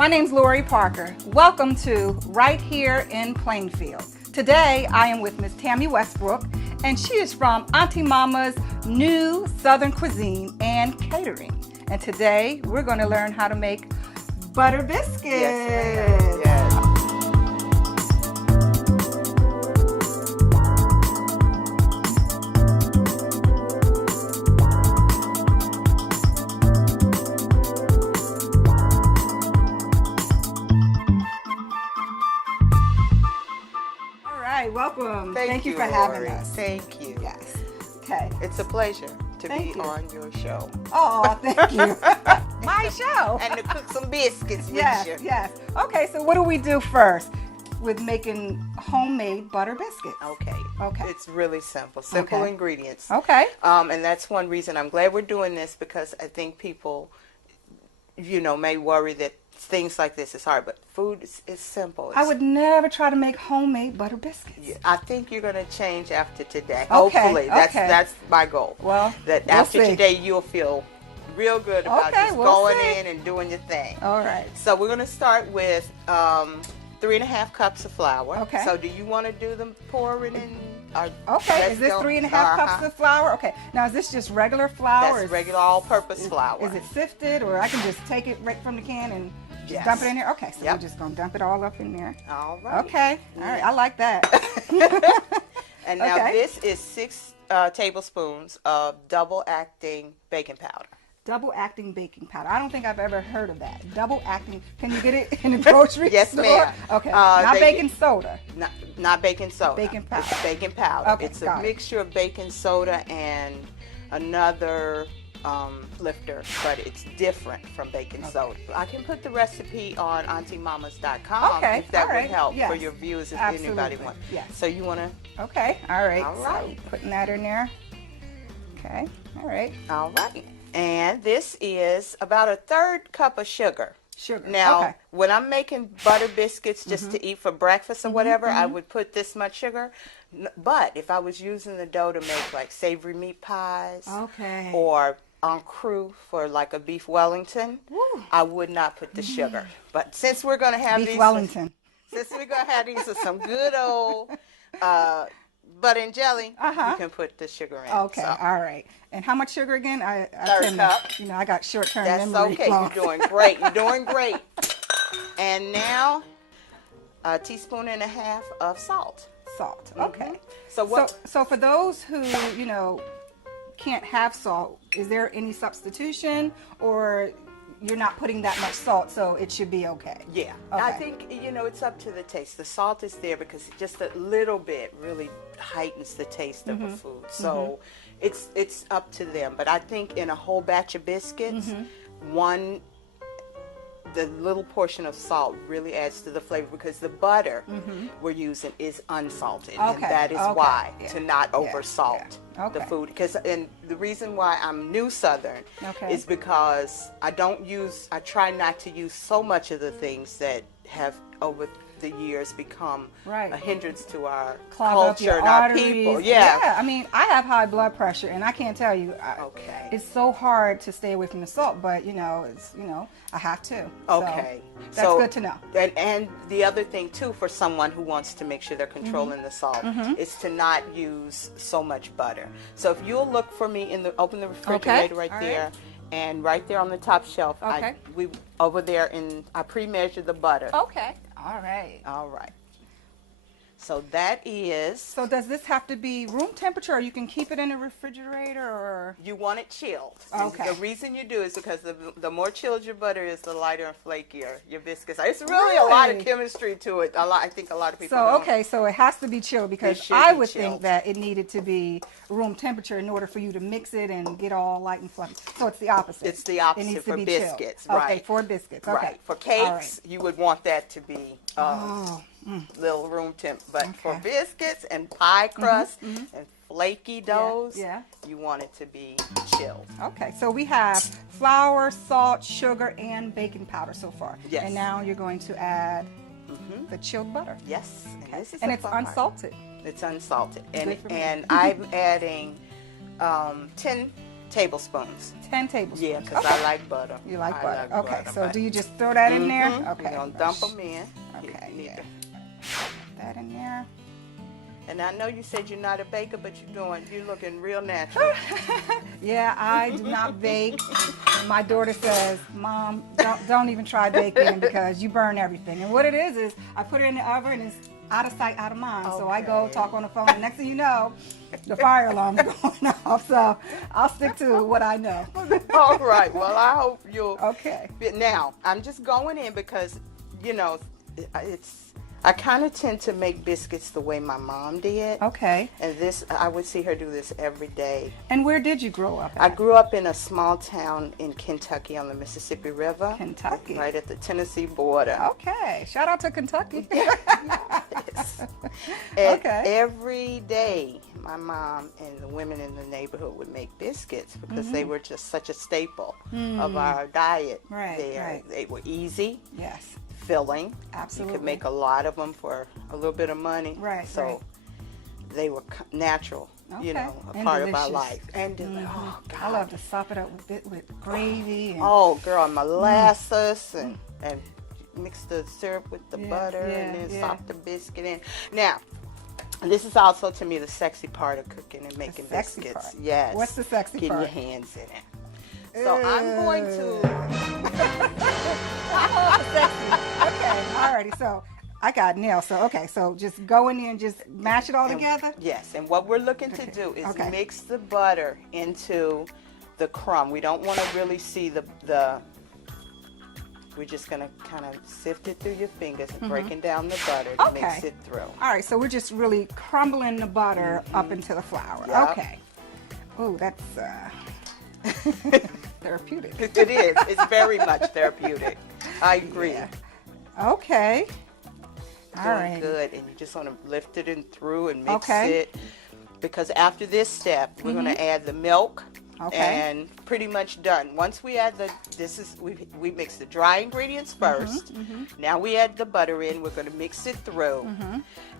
My name's Laurie Parker. Welcome to Right Here in Plainfield. Today I am with Miss Tammy Westbrook, and she is from Auntie Mama's New Southern Cuisine and Catering. And today we're going to learn how to make butter biscuits. Yes, ma'am. Yes. Welcome. Thank you you for Laurie. having us. Thank you. Yes. Okay. It's a pleasure to Thank be you. on your show. Oh, thank you. My show. And to cook some biscuits with Yes, you. yes. Okay, so what do we do first with making homemade butter biscuits? Okay. Okay. It's really simple. Simple Okay. ingredients. Okay. And that's one reason I'm glad we're doing this, because I think people, may worry that things like this is hard, but food is simple. I would never try to make homemade butter biscuits. Yeah, I think you're going to change after today. Okay, Hopefully. okay. That's my goal. Well, that we'll after see. today you'll feel real good about Okay, just we'll going see. in and doing your thing. All right. So we're going to start with 3.5 cups of flour. Okay. So do you want to do them pouring in? Okay, let's is this go- 3.5 Uh-huh. cups of flour? Okay, now is this just regular flour? That's regular all-purpose flour. Is it sifted, or I can just take it right from the can and just Yes. dump it in there? Okay, so Yep. we're just going to dump it all up in there. All right. Okay, all right, I like that. And now Okay. this is 6 tablespoons of double-acting baking powder. Double acting baking powder. I don't think I've ever heard of that. Double acting. Can you get it in the grocery Yes, store? ma'am. Okay. Not they- baking soda. Not baking soda. Baking powder. It's baking powder. Okay, It's a got it. mixture of baking soda and another lifter, but it's different from baking soda. I can put the recipe on auntiemamas.com Okay, if that all right, would help yes. for your viewers, if Absolutely, anybody wants. yes. So you want to? Okay. All right. All right. So putting that in there. Okay. All right. All right. And this is about 1/3 cup of sugar. Sugar. Now, Okay. when I'm making butter biscuits just to eat for breakfast or whatever, I would put this much sugar. But if I was using the dough to make like savory meat pies Okay. or en cru for like a beef Wellington, Woo. I would not put the sugar. But since we're going to have Beef these, Wellington. since we're going to have these with some good old butter and jelly, you can put the sugar in. Okay. So, All right. And how much sugar again? I 1/3 tend cup. to, I got short-term that's memory okay. loss. You're doing great. You're doing great. And now, 1.5 teaspoons of salt. Salt. Okay. So what? So for those who, can't have salt, is there any substitution, or you're not putting that much salt, so it should be okay? Yeah, Okay. I think it's up to the taste. The salt is there because just a little bit really heightens the taste of a food. So it's up to them. But I think in a whole batch of biscuits, the little portion of salt really adds to the flavor, because the butter we're using is unsalted, and Okay, that is okay, why yeah, to not yeah, over salt yeah, the okay. food. And the reason why I'm New Southern Okay. is because I try not to use so much of the things that have over the years become Right. a hindrance to our Clog up culture your and our arteries. people. Yeah, I mean, I have high blood pressure, and I can't tell you, Okay. it's so hard to stay away from the salt, but I have to. So Okay. that's good to know. And the other thing too, for someone who wants to make sure they're controlling the salt, is to not use so much butter. So if you'll look for me open the refrigerator right All there, right. and right there on the top shelf, Okay. I pre-measured the butter. Okay. All right. All right. So that is. So does this have to be room temperature, or you can keep it in the refrigerator, or? You want it chilled. And Okay. the reason you do is because the more chilled your butter is, the lighter and flakier your biscuits are. It's really a lot of Really? chemistry to it. I think a lot of people So don't. okay, so it has to be chilled, It because should I be would chilled. think that it needed to be room temperature in order for you to mix it and get all light and fluffy. So it's the opposite. It's the It opposite needs to for be biscuits, chilled. right. Okay, for biscuits. Okay. Right. For All cakes, right. you would want that to be little room temp. But for Okay. biscuits and pie crust and flaky doughs, yeah. you want it to be chilled. Okay, so we have flour, salt, sugar, and baking powder so far. Yes. And now you're going to add the chilled butter. Yes. And, this is And the it's fun part. unsalted. It's unsalted. Good for me. And I'm adding 10 tablespoons. 10 tablespoons. Yeah, because Okay. I like butter. You like I butter. like Okay, butter, so but- do you just throw that in there? Mhm. Okay. We're going to dump them in. Okay, You need yeah. to- Put that in there. And I know you said you're not a baker, but you're looking real natural. Yeah, I do not bake. My daughter says, Mom, don't even try baking because you burn everything. And what it is I put it in the oven and it's out of sight, out of mind. So I go Okay. talk on the phone, and next thing you know, the fire alarm's going off. So I'll stick to what I know. All right. Well, I hope you'll. Okay. Now, I'm just going in because, I kind of tend to make biscuits the way my mom did. Okay. And I would see her do this every day. And where did you grow up at? I grew up in a small town in Kentucky on the Mississippi River. Kentucky. Right at the Tennessee border. Okay. Shout out to Kentucky. Yes. And Okay. every day, my mom and the women in the neighborhood would make biscuits because they were just such a staple of our diet Right, there. right. They were easy, Yes. filling. Absolutely. You could make a lot of them for a little bit of money. Right, So right. they were natural, Okay. a And part of our delicious. life. And oh, God. I love to sop it up with gravy. And, Oh, girl, molasses and mix the syrup with the Yeah, butter yeah, and then yeah. sop the biscuit in. Now, this is also to me the sexy part of cooking and making sexy biscuits. part. Yes. What's the sexy Getting part? your hands in it. So I'm going to. Okay, alrighty. So I got nails. So okay, so just go in there and just mash it all together. Yes, and what we're looking to do is okay. mix the butter into the crumb. We don't want to really see the. We're just going to kind of sift it through your fingers and breaking down the butter to Okay. mix it through. All right, so we're just really crumbling the butter up into the flour. Yep. Okay. Oh, that's therapeutic. It is. It's very much therapeutic. I agree. Yeah. Okay. All Doing right. good, and you just want to lift it in through and mix Okay. it. Because after this step, we're going to add the milk. Okay. And pretty much done. Once we add we mix the dry ingredients 1st. Now we add the butter in. We're going to mix it through.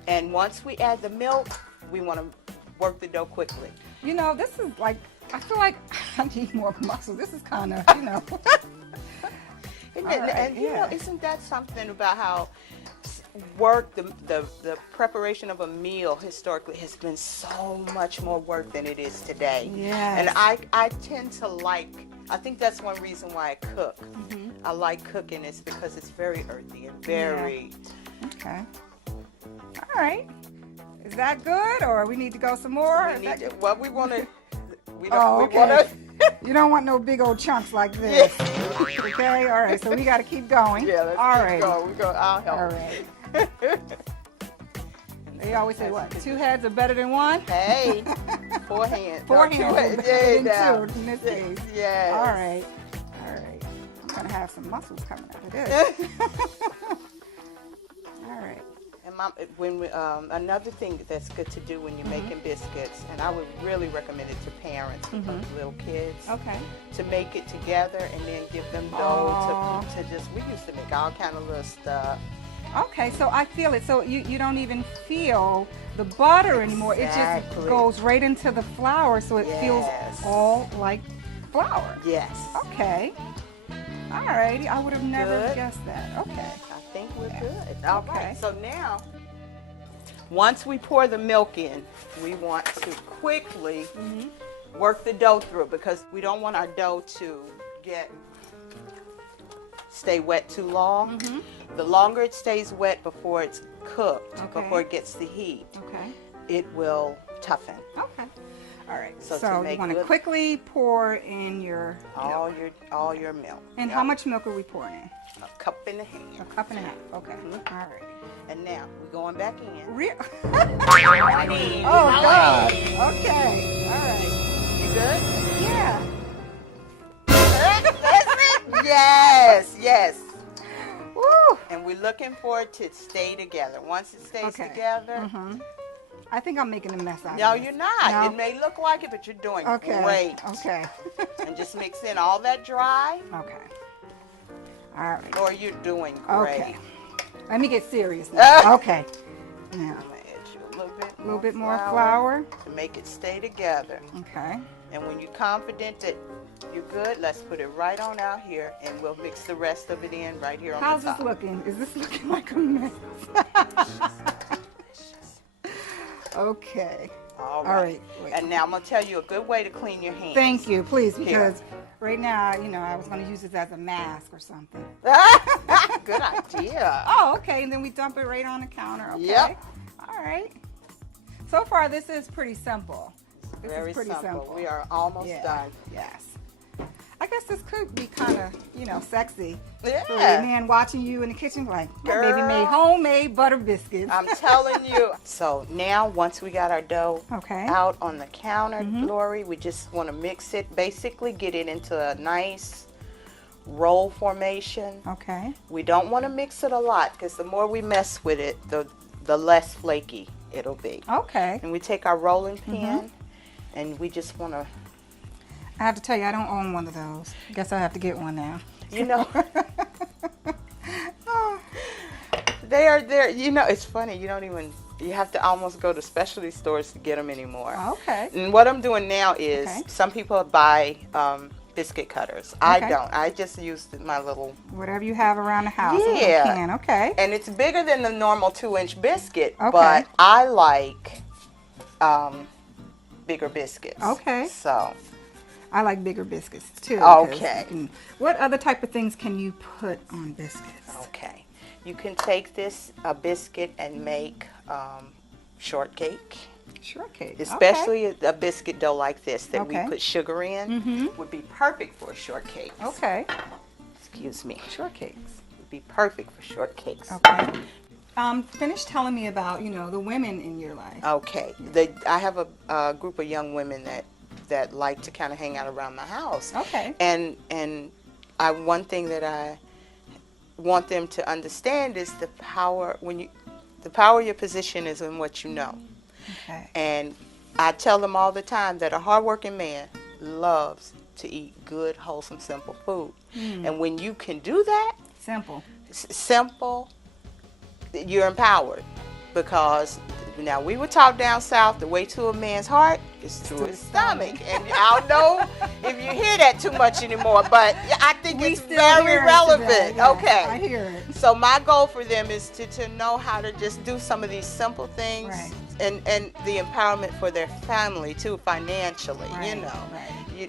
And once we add the milk, we want to work the dough quickly. You know, this is like, I feel like I need more muscle. This is kind of, you know. And, All right, and you know, yeah. isn't that something about how work, the preparation of a meal historically has been so much more work than it is today. Yes. And I tend to I think that's one reason why I cook. I like cooking is because it's very earthy and very. Okay. All right. Is that good, or we need to go some more? We need to, well, we want to. We don't. Oh, we okay. want to. You don't want no big old chunks like this. Okay. All right. So we got to keep going. Yeah, let's All keep right. going. We go. I'll help. All right. They always say what? 2 heads are better than one. Hey, 4 hands. 4 No, 2 hands are hands. better Yeah, than now. 2 in this case. Yes. All right. All right. I'm gonna have some muscles coming out of this. All right. And another thing that's good to do when you're making biscuits, and I would really recommend it to parents with little kids, Okay. to make it together and then give them dough to just. We used to make all kind of little stuff. Okay, so I feel it. So you don't even feel the butter anymore. It just Exactly. goes right into the flour, so it feels Yes. all like flour. Yes. Okay. All righty. I would have never Good. guessed that. Okay. I think we're good. All Okay. right. So now, once we pour the milk in, we want to quickly work the dough through because we don't want our dough to stay wet too long. The longer it stays wet before it's cooked, Okay. before it gets the heat, Okay. it will toughen. Okay. All right. So to So you make want to good- quickly pour in your milk. all your milk. And Yep. how much milk are we pouring in? A cup and a A half. cup and a half. Okay. All right. And now we're going back in. Real. Ready? Oh God. Okay. All right. You good? Yeah. That's it. Yes, yes. Woo. And we're looking for it to stay together. Once it stays Okay. together, I think I'm making a mess out no, of this. you're not. No? It may look like it, but you're doing Okay. great. Okay. And just mix in all that dry, Okay. All right. or you're doing great. Okay. Let me get serious now. Okay. Now. I'm gonna add you a little bit A little bit more flour. To make it stay together. Okay. And when you're confident that you're good, let's put it right on out here, and we'll mix the rest of it in right here on How's the top. this looking? Is this looking like a mess? Okay. All All right. Wait. And now I'm going to tell you a good way to clean your hands. Thank you, please, because right now, you know, I was going to use this as a mask or something. Good idea. Oh, okay. And then we dump it right on the counter. Okay. Yep. All right. So far, this is pretty simple. This Very is pretty simple. We are almost done. Yes. I guess this could be kind of, you know, sexy. Yeah. For a man watching you in the kitchen like, my baby Girl. made homemade butter biscuits. I'm telling you. So now, once we got our dough out on the counter, Laurie, we just want to mix it. Basically, get it into a nice roll formation. Okay. We don't want to mix it a lot because the more we mess with it, the less flaky it'll be. Okay. And we take our rolling pin and we just want to. I have to tell you, I don't own one of those. I guess I have to get one now. You know, they are there. You know, it's funny. You have to almost go to specialty stores to get them anymore. Okay. And what I'm doing now is some people buy biscuit cutters. I don't. I just use my little. Whatever you have around the house. Yeah. Can. Okay. And it's bigger than the normal 2-inch biscuit, but I like bigger biscuits. Okay. So. I like bigger biscuits too. Okay. What other type of things can you put on biscuits? Okay. You can take a biscuit and make shortcake. Shortcake. Especially a biscuit dough like this that we put sugar in would be perfect for shortcakes. Okay. Excuse me. Shortcakes. Would be perfect for shortcakes. Okay. Finish telling me about, you know, the women in your life. Okay. I have a group of young women that like to kind of hang out around my house. Okay. And one thing that I want them to understand is the power of your position is in what you know. Okay. And I tell them all the time that a hardworking man loves to eat good, wholesome, simple food. And when you can do that, simple, you're empowered. Because now we were taught down south, the way to a man's heart is through his stomach. And I don't know if you hear that too much anymore, but I think it's very relevant. Yeah, okay. I hear it. So my goal for them is to know how to just do some of these simple things. Right. And the empowerment for their family too, financially. Right, you know,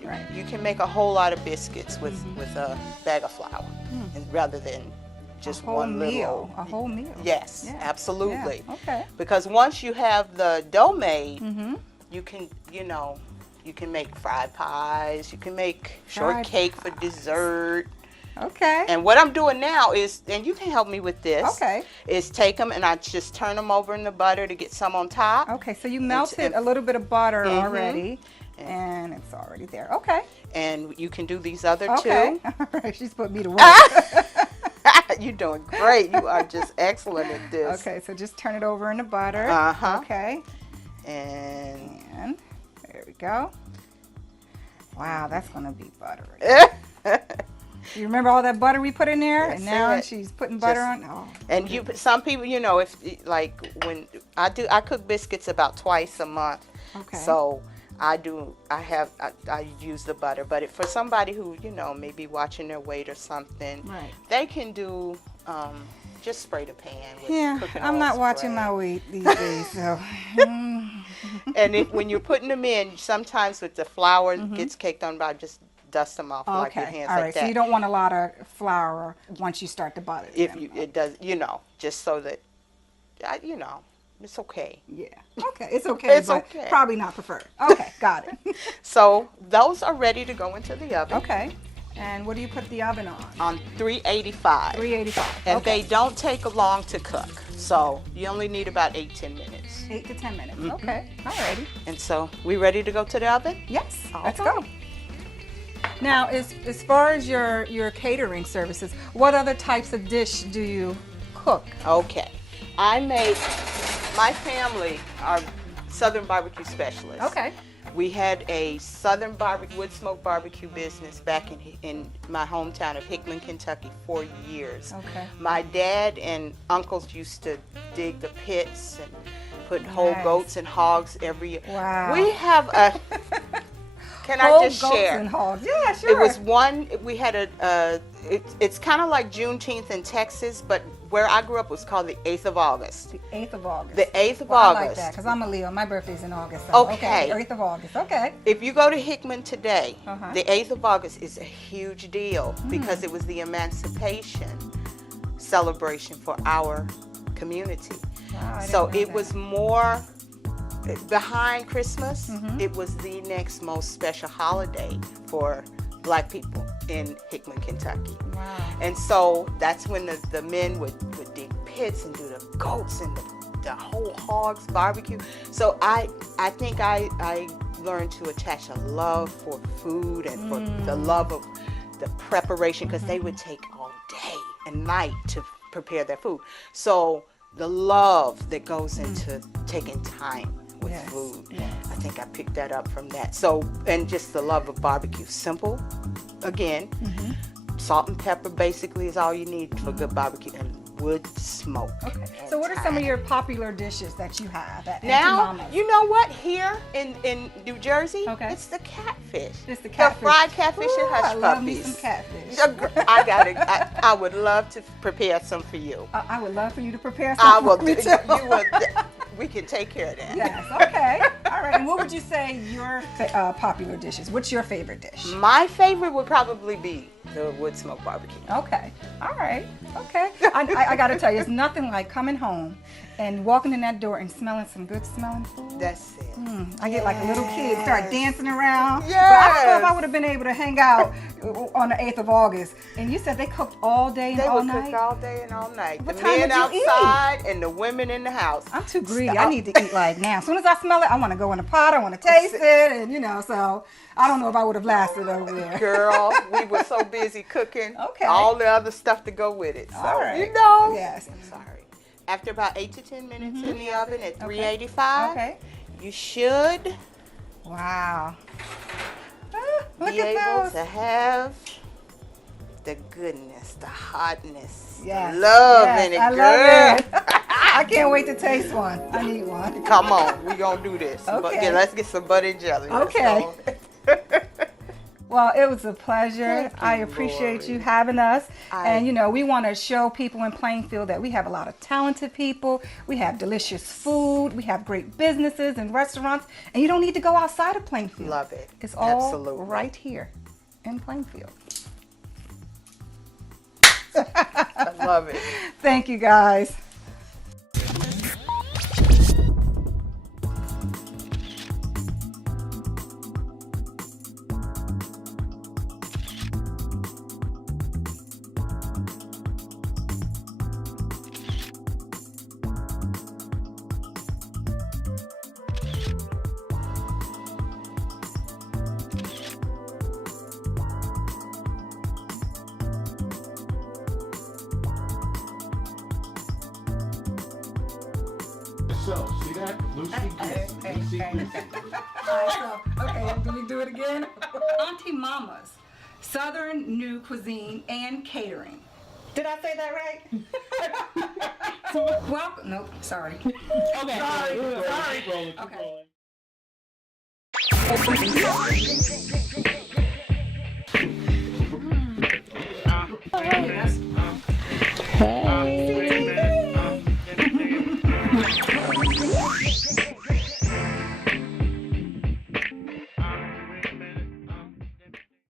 right. You can make a whole lot of biscuits with a bag of flour, and rather than just one little. A whole meal. Yes, absolutely. Yeah. Okay. Because once you have the dough made, you can make fried pies. You can make shortcake for dessert. Okay. And what I'm doing now is, and you can help me with this. Okay. Is take them and I just turn them over in the butter to get some on top. Okay. So you melted a little bit of butter already, and it's already there. Okay. And you can do these other two. All right. She's put me to work. You're doing great. You are just excellent at this. Okay. So just turn it over in the butter. Okay. And there we go. Wow, that's gonna be buttery. You remember all that butter we put in there, and now she's putting butter on. Oh. And some people, you know, if like when I cook biscuits about twice a month. Okay. So I use the butter, but for somebody who, you know, may be watching their weight or something, they can do just spray the pan with cooking I'm oil not spray. watching my weight these days, so. And when you're putting them in, sometimes with the flour gets caked on, by just dust them off like your hands like that. So you don't want a lot of flour once you start to butter. It does, you know, just so that, you know, it's okay. Yeah. Okay. It's okay. It's but okay. Probably not preferred. Okay. Got it. So those are ready to go into the oven. Okay. And what do you put the oven on? On 385. 385. And they don't take long to cook. So you only need about 8-10 minutes. 8 to 10 minutes. Okay. Alrighty. And so we ready to go to the oven? Yes. Let's go. Now, as far as your catering services, what other types of dish do you cook? Okay. My family are Southern barbecue specialists. Okay. We had a Southern wood smoke barbecue business back in my hometown of Hickman, Kentucky, for years. Okay. My dad and uncles used to dig the pits and put whole Nice. goats and hogs every year. Wow. We have a. Can I Whole just goats share? and hogs. Yeah, sure. It was one. We had it's kind of like Juneteenth in Texas, but where I grew up was called the 8th of August. The 8th of August. The 8th of Well, I August. like that because I'm a Leo. My birthday's in August. So, Okay. The 8th of August. Okay. If you go to Hickman today, Uh-huh. the 8th of August is a huge deal because it was the emancipation celebration for our community. Wow, I didn't So know it that. was more behind Christmas. It was the next most special holiday for Black people in Hickman, Kentucky. Wow. And so that's when the men would dig pits and do the goats and the whole hogs barbecue. So I think I learned to attach a love for food and for the love of the preparation, because they would take all day and night to prepare their food. So the love that goes into taking time with Yes, food. yes. I think I picked that up from that. So, and just the love of barbecue. Simple, again. Salt and pepper basically is all you need for good barbecue, and wood smoke. Okay. So what are some of your popular dishes that you have at Auntie Now, Mama's? you know what? Here in New Jersey, Okay. it's the catfish. It's the catfish. The fried catfish and Ooh, hush I love me puppies. some catfish. I would love to prepare some for you. I would love for you to prepare I some will. for me You too. will. We can take care of that. Yes, okay. All right. And what would you say your popular dishes? What's your favorite dish? My favorite would probably be the wood smoke barbecue. Okay. All right. Okay. I got to tell you, it's nothing like coming home and walking in that door and smelling some good smelling food. That's it. I get like a little kid, start dancing around. Yes. But I don't know if I would have been able to hang out on the 8th of August. And you said they cooked all day and They all would night? cook all day and all night. What The time men would you eat? outside and the women in the house. I'm too greedy. I need to eat like now. As soon as I smell it, I want to go in the pot. I want to taste it. And, so I don't know if I would have lasted over there. Girl, we were so busy cooking. Okay. All the other stuff to go with it. So, All right. Yes. I'm sorry. After about 8 to 10 minutes in the oven at 385, Okay. you should Wow. Look be at able those. to have the goodness, the hotness, Yes. the love Yes, in it, I girl. love it. I can't wait to taste one. I need one. Come on, we gonna do this. But Okay. yeah, let's get some butter and jelly. Let's Okay. go. Well, it was a pleasure. Thank I you, appreciate Laurie. you having us. And, we want to show people in Plainfield that we have a lot of talented people. We have delicious food. We have great businesses and restaurants. And you don't need to go outside of Plainfield. Love it. It's all Absolutely. right here in Plainfield. I love it. Thank you, guys. So, see that? Lucy Gift. Lucy Gift. Okay, do we do it again? Auntie Mama's Southern New Cuisine and Catering. Did I say that right? Well, nope, sorry. Okay. Sorry. Keep rolling, keep Okay. rolling.